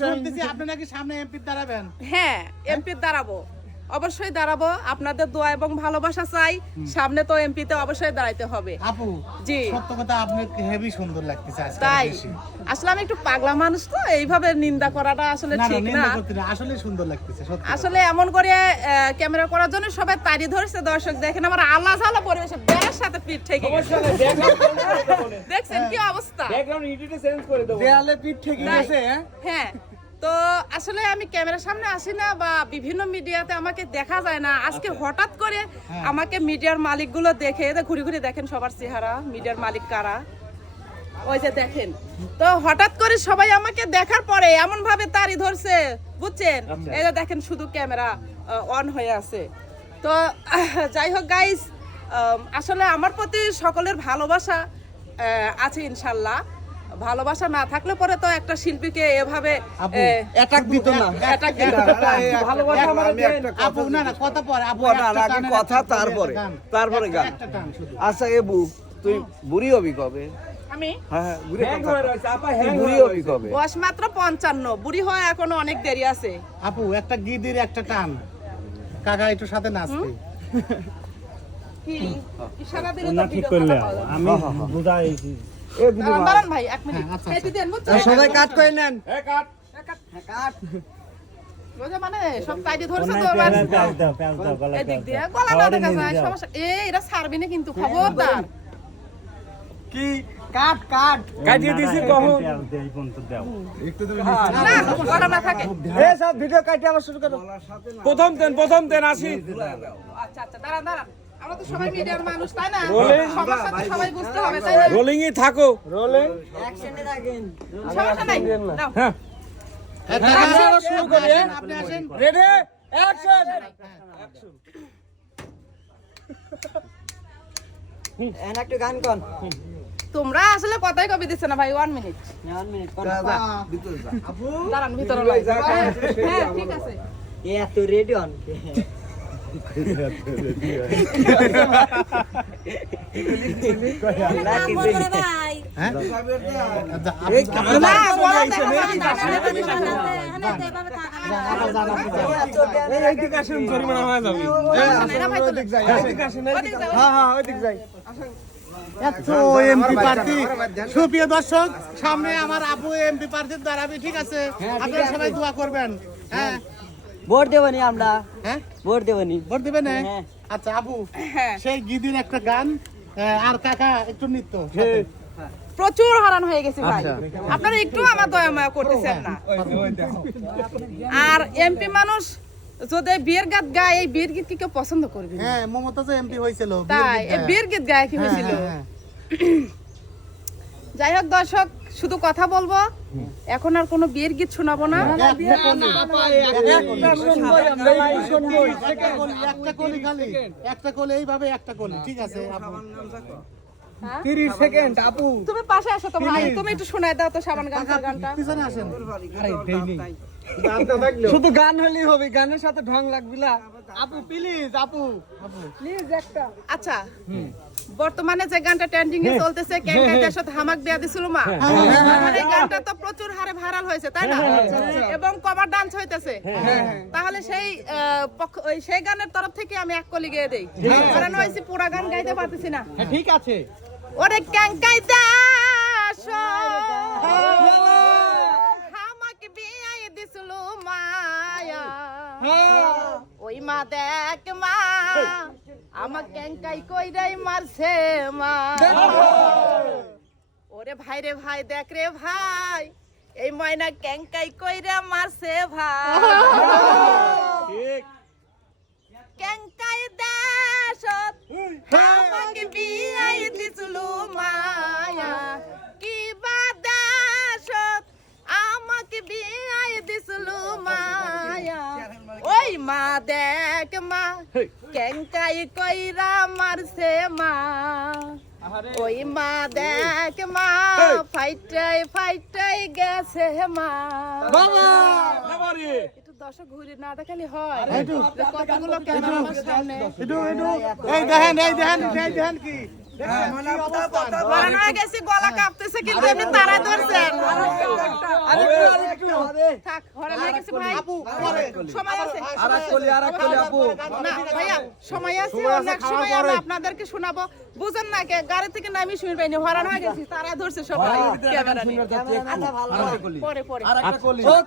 শুনতেছি আপনি নাকি সামনে এমপি দাঁড়াবেন। হ্যাঁ, এমপি দাঁড়াবো, অবশ্যই দাঁড়াবো। আপনাদের দোয়া এবং ভালোবাসা চাই। সামনে তো এমপিতে অবশ্যই দাঁড়াইতে হবে। আপু জি, সত্য কথা আপনাকে হেভি সুন্দর লাগতেছে আজকে তাই বেশি। আসলে আমি একটু পাগলা মানুষ, তো এইভাবে নিন্দা করাটা আসলে না না ঠিক না। নিন্দা করতে না, আসলে সুন্দর লাগতেছে সত্যি। আসলে এমন করে ক্যামেরা করার জন্য সবাই তাড়ি ধরছে। দর্শক দেখেন আমার আল্লাহ ঝালা পরিবেশে বেড়ার সাথে পিঠ ঠেকে গেছে। দেখছেন কি অবস্থা, ব্যাকগ্রাউন্ড এডিটে চেঞ্জ করে দেব। দেয়ালে পিঠ ঠেকে গেছে। হ্যাঁ। তো আসলে আমি ক্যামেরার সামনে আসি না বা বিভিন্ন মিডিয়াতে আমাকে দেখা যায় না। আজকে হঠাৎ করে আমাকে মিডিয়ার মালিকগুলো দেখে ঘুরে ঘুরে দেখেন সবার চেহারা, মিডিয়ার মালিক কারা ওই যে দেখেন। তো হঠাৎ করে সবাই আমাকে দেখার পরে এমন ভাবে তাড়ি ধরছে, বুঝছেন? এই যে দেখেন শুধু ক্যামেরা অন হয়ে আছে। তো যাই হোক গাইস, আসলে আমার প্রতি সকলের ভালোবাসা আছে ইনশাল্লাহ। ভালোবাসা না থাকলে পরে তো একটা শিল্পীকে এভাবে অ্যাটাক দিত না। অ্যাটাক দিত না। ভালোবাসা আমার আপু না না কথা পরে আপু না না আগে কথা তারপরে গান। একটা গান শুধু। আচ্ছা এবু তুই বুড়ি হবি কবে? আমি হ্যাঁ বুড়ি হ্যাং হয়ে রয়েছে, আপা হ্যাং বুড়ি হয়ে হবি কবে? বয়স মাত্র 55, বুড়ি হয় এখনো অনেক দেরি আছে। আপু একটা গিদির একটা টান, কাকা একটু সাথে নাচতে। কি ইশারা দিলে তো ঠিক করলে আমি বুঝাইছি। এ বুড়ি মা দাঁড়ান ভাই এক মিনিট। আচ্ছা, খেতে দেন, বুঝছেন? সবাই কাট করে নেন। এ কাট। বুঝে মানে সব তাইতে ধরছে তো এবার এদিক দিয়ে গলা না দেখা যায় সমস্যা। এরা ছাড়বি না কিন্তু, খবরদার। কি কাট কাট কাটিয়ে দিছি কখন? একটু তুমি না গলা না থাকে। এ সব ভিডিও কাটে আবার শুরু করো। প্রথম দেন আসি। আচ্ছা আচ্ছা দাঁড়ান দাঁড়ান, আমরা তো সবাই মিডিয়ার মানুষ, তাই না? Rolling. সমস্যা তো সবাই বুঝতে হবে, তাই না? রোলিং এ থাকো। রোলিং। সমস্যা নাই, নাও। হ্যাঁ। কাকা শুরু করি। আপনি আসেন। Ready action. এন একটা গান কোন? তোমরা আসলে কথাই কবি দিচ্ছে না ভাই। 1 মিনিট 1 মিনিট কোন? ভিতরে যা। দাঁড়ান, ভিতরে হ্যাঁ ঠিক আছে। এ এত রেডি অন। হ্যাঁ না বলা এইদিকে আসেন, জরিমানা হয়ে যাবে। হ্যাঁ ওইদিক যাই। এত এমপি প্রার্থী। সুপ্রিয় দর্শক, সামনে আমার আপু এমপি প্রার্থীর দাঁড়াবে, ঠিক আছে? আপনারা সবাই দোয়া করবেন। হ্যাঁ ভোট দেবনি আমরা। হ্যাঁ ভোট দেবনি। ভোট দিবেন না? হ্যাঁ। আচ্ছা আপু, হ্যাঁ। সেই গিদির একটা গান আর কাকা একটু নৃত্য। প্রচুর হারান হয়ে গেছি ভাই, আপনারা একটু আমার দয়া মায়া করতেছেন না। আর এমপি মানুষ যদি বিয়ের গান গায়, এই বিয়ের গীত কি কেউ পছন্দ করবে না? হ্যাঁ মমতাজ এমপি হয়েছিল। তাই এই বিয়ের গীত গায় কি হয়েছিল? যাই হোক দর্শক, শুধু কথা বলবো, এখন আর কোনো বিয়ের গীত শোনাবো না। একটা কলি এইভাবে একটা কলি, ঠিক আছে? 30 সেকেন্ড আপু। তুমি পাশে আসো তো ভাই, তুমি একটু শোনাই দাও তো সাবান গানটা। পিছনে আসেন। শুধু গান হলেই হবে, গানের সাথে ঢং লাগবে না। আপু প্লিজ, আপু প্লিজ একটা। আচ্ছা, বর্তমানে যে গানটা ট্রেন্ডিং এ চলতেছে, ক্যাঙ্কাই দেশে ধামাক দেয়া দিছিল মা, এই গানটা তো প্রচুর হারে ভাইরাল হয়েছে, তাই না? এবং কভার ডান্স হইতেছে। তাহলে সেই গানের তরফ থেকে আমি এক কলি গেয়ে দেই, কারণ হইছে পুরা গান গাইতে পারতেছি না। ঠিক আছে। ওরে ক্যাঙ্কাই দেশ ধামাক বিয়াই দিছিল মায়া, ওই মা দেখ মা আমার ক্যাঙ্কাই কইরাই মারছে মা। ওরে ভাই রে ভাই, দেখ রে ভাই, এই ময়না ক্যাঙ্কাই কইরা মারছে ভাই। ক্যাঙ্কাই দেশত আমাকে বিয়াই দিছিল মায়া, কি বা দেশত আমাকে বিয়াই দিছিল মায়া, ওই মা দেখ মা ক্যাঙ্কাই কইরা মারছে মা, ওই মা দেখ মা ফাইটাই ফাইটাই গেছে মা। করি একটু দর্শক ঘুরে না দেখালে হয় একটু কতগুলো ক্যামেরা আমার সামনে একটু এই দেখেন কি হরান হয়ে গেছি, গলা কাঁপতেছে কিন্তু এমনি তারা ধরছেন। থাক, হরান হয়ে গেছি ভাই। আপু পরে সময় আছে। আপু না ভাইয়া, সময় আছে, অনেক সময় আমি আপনাদেরকে শোনাবো। বুঝেন না কে গাড়ি থেকে নামি শুনে পাইনি, হরান হয়ে গেছি, তারা ধরছে সবাই ক্যামেরা নিয়ে। পরে পরে ওকে